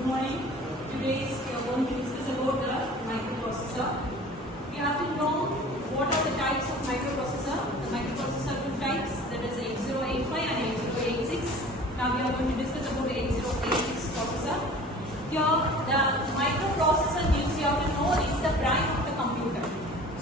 Good morning. Today we are going to discuss about the microprocessor. We have to know what are the types of microprocessor. The microprocessor two types, that is 8085 and 8086. Now we are going to discuss about the 8086 processor. Here the microprocessor means you have to know it's the brain of the computer.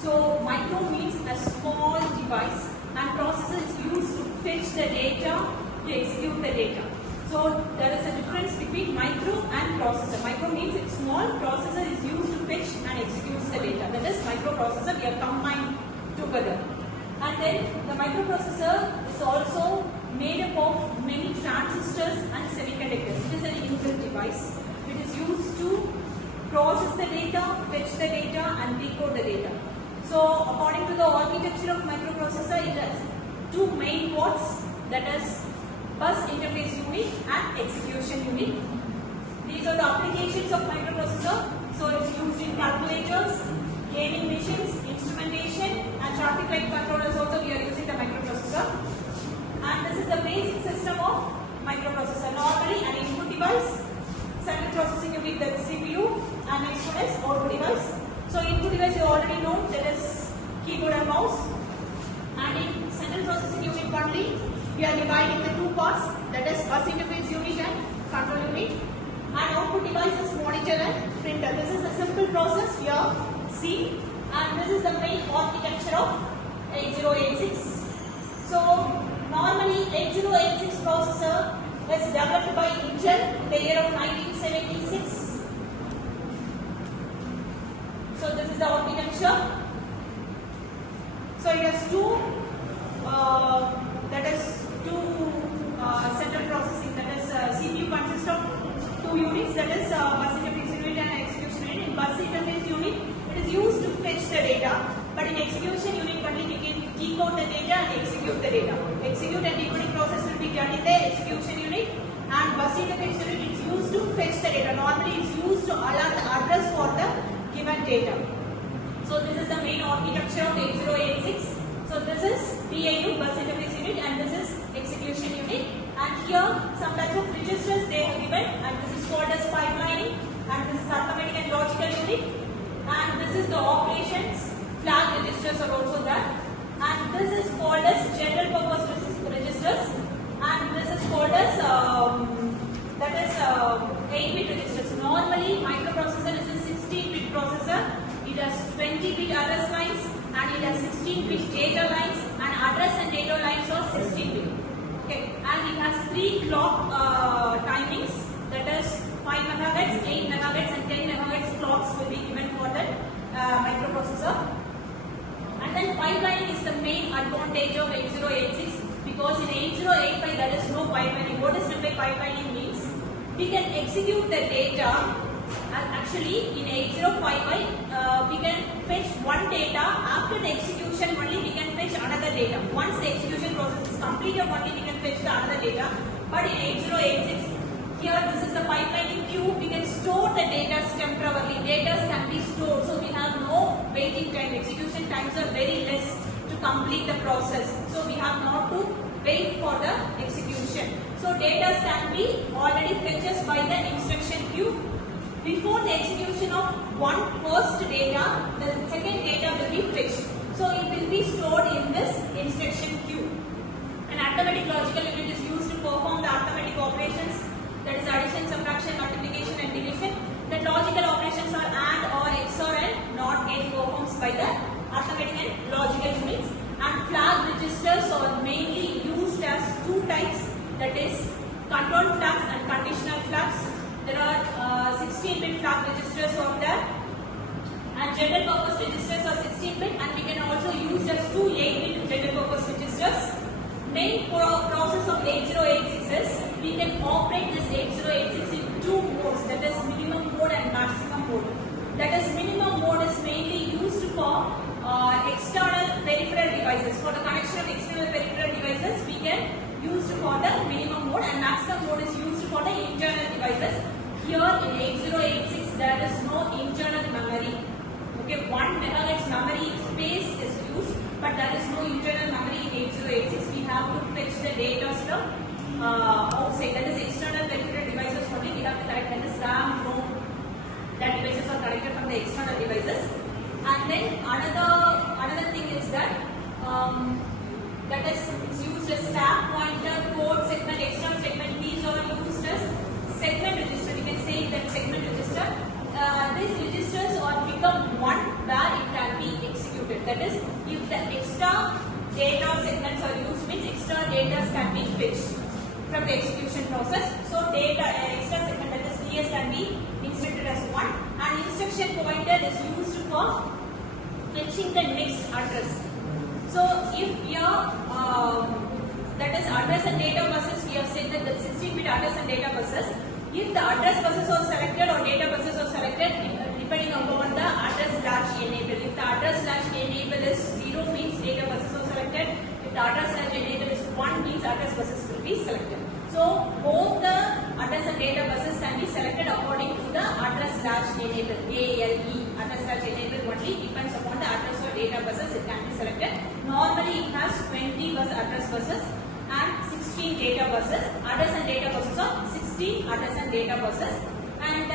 So micro means a small device and processor is used to fetch the data to execute the data. So there is a difference between micro and processor. Micro means it's small, processor is used to fetch and executes the data. That is microprocessor, we are combined together. And then the microprocessor is also made up of many transistors and semiconductors. It is an inbuilt device. It is used to process the data, fetch the data and decode the data. So according to the architecture of microprocessor, it has two main ports, that is bus interface unit and execution unit. These are the applications of microprocessor. So it's used in calculators, gaming machines, instrumentation and traffic light controllers also we are using the microprocessor. And this is the basic system of microprocessor. Normally an input device, central processing unit, that is CPU, and next one is output device. So input device you already know, that is keyboard and mouse. And in central processing unit only, we are dividing the two parts, that is bus interface unit and control unit. And output device is monitor and printer. This is the simple process we are seeing, and this is the main architecture of 8086. So normally 8086 processor was developed by Intel in the year of 1976. So this is the architecture. So it has two central processing, that is CPU consists of two units, that is bus interface unit and execution unit. In bus interface unit, it is used to fetch the data, but in execution unit only we can decode the data and execute the data. Execute and decoding process will be done in the execution unit, and bus interface unit is used to fetch the data. Normally it is used to alert the address for the given data. So this is the main architecture of 8086. So this is BIU, bus interface unit, and this is execution unit. And here some types of registers they have given, and this is called as pipelining, and this is arithmetic and logical unit. And this is the operations, flag registers are also there. And this is called as general purpose registers, and this is called as 8-bit registers. Normally microprocessor is a 16-bit processor. It has 20-bit address lines and it has 16-bit data lines, and address and data lines are 16-bit. Okay, and it has three clock timings, that is 5 MHz, 8 MHz and 10 MHz clocks will be given for that microprocessor. And then pipelining is the main advantage of 8086, because in 8085 there is no pipelining. What is meant by pipelining means we can execute the data. And actually in 8055 we can fetch one data, after the execution only we can fetch another data. Once the execution process is completed only we can fetch the another data. But in 8086, here this is the pipelining queue, we can store the data temporarily. Data can be stored, so we have no waiting time. Execution times are very less to complete the process. So we have not to wait for the execution. So data can be already fetches by the instruction queue. Before the execution of one first data, the second data will be fetched. So it will be stored in this instruction queue. An arithmetic logical unit is used to perform the arithmetic operations, that is addition, subtraction, multiplication and division. The logical operations are AND or XOR and NOT gate performed by the arithmetic and logical units. And flag registers are mainly used as two types, that is control flags and conditional flags. There are 16-bit flag registers out there, and general purpose registers are 16-bit, and we can also use as two 8-bit general purpose registers. Main process of 8086 is we can operate this 8086 in two modes, that is minimum mode and maximum mode. That is minimum mode is mainly used for external peripheral devices. For the connection of external peripheral devices we can use for the minimum mode, and maximum mode is used for the internal devices. Here in 8086 there is no internal memory. Okay, 1 MHz memory space is used, but there is no internal memory in 8086. We have to fetch the data from outside, that is external peripheral devices only. We have to connect, that is RAM, the external devices. And then another thing is that that is it's used as stack pointer, code segment, external segment. These are used as segment register. You can say that segment register. These registers are become one where it can be executed. That is, if the extra data segments are used, means extra data can be fetched from the execution process. So data extra segment, that is DS, can be instructed as one, and instruction pointer is used for fetching the next address. So if your that is address and data buses, we have said that the 16-bit address and data buses, if the address buses are selected or data buses are selected, depending upon the address slash enable. If the address slash enable is 0, means data buses are selected. If the address slash enable is 1, means address buses will be selected. So both the address and data buses can be selected according to the address slash enable. ALE, address slash enable only depends upon the address or data buses, it can be selected. Normally it has 20 bus address buses and 16 data buses. Address and data buses are 16 address and data buses. And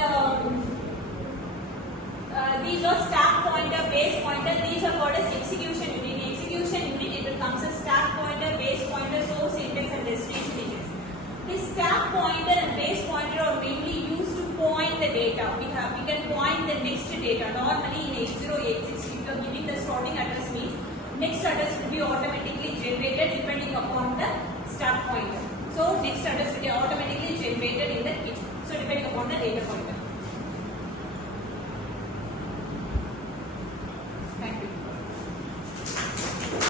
these are stack pointer, base pointer. These are called as execution unit. In execution unit, it becomes a stack pointer, base pointer, source index, and destination index. This stack pointer and base pointer are mainly used to point the data. We can point the next data. Normally in 8086, if you are giving the starting address, means next address will be automatically generated